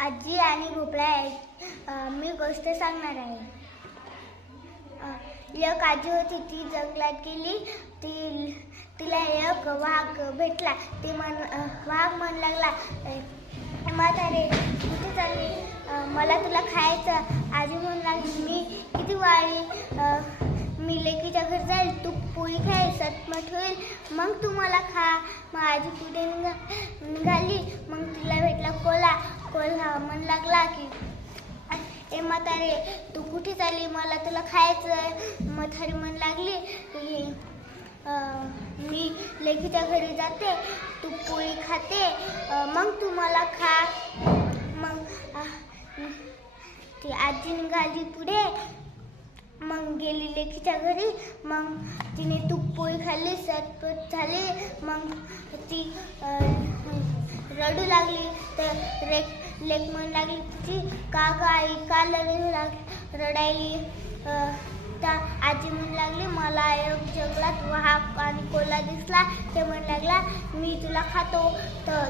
आजी आणि भोपळा मी गोष्ट सांगणार आहे. एक आजी होती, ती जंगलात गेली. तिला एक वाघ भेटला. वाघ म्हणू लागला, म्हातारे कुठे चालली? मला तुला खायचं. आजी म्हणू लागली, मी किती वाळी, मी लेकीच्या घरी जाईल, तू पोळी खाय, सटमट होईल, मग तू मला खा. मग आजी पुढे निघाली. मग तिला भेटला कोल्हा म्हणू लागला की, ए म्हातारे तू कुठे चालली? मला तुला खायचं. म्हातारी म्हणू लागली की, मी लेकीच्या घरी जाते, तू पोळी खाते, मग तू मला खा. मग ती आजी निघाली पुढे. मग गेली लेकीच्या घरी. मग तिने तूप पोळी खाल्ली, सटपट झाली. मग ती रडू लागली. तर लेक म्हणू लागली तिची, का ग आई, का रडायली? त्या आजी म्हणू लागली, मला एक जंगलात वाघ आणि कोल्हा दिसला. ते म्हणू लागला, मी तुला खातो, तर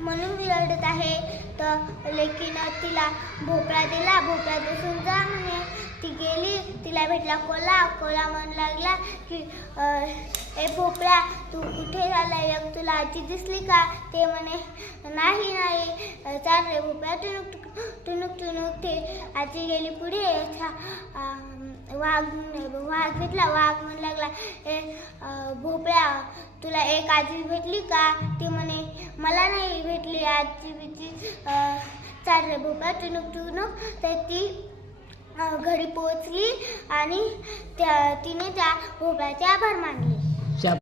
म्हणून मी रडत आहे. तर लेकीनं तिला भोपळा दिला. भोपळा दिसून जा म्हणे. ती गेली. तिला भेटला कोल्हा म्हणू लागला की, ए भोपळा तू कुठे झाला? एक तुला आजी दिसली का? ते म्हणे, नाही, चाल रे भोपळा, टुनुक. ते आजी गेली पुढे. वाघ भेटला. वाघ म्हणू लागला, ए भोपळा तुला एक आजी भेटली का? ती म्हणे, मला नाही भेटली आजी बिजी. चाल रे भोपळा, टुनुक. तर ती घरी पोहोचली आणि तिने त्या भोपळ्याचे आभार मानले.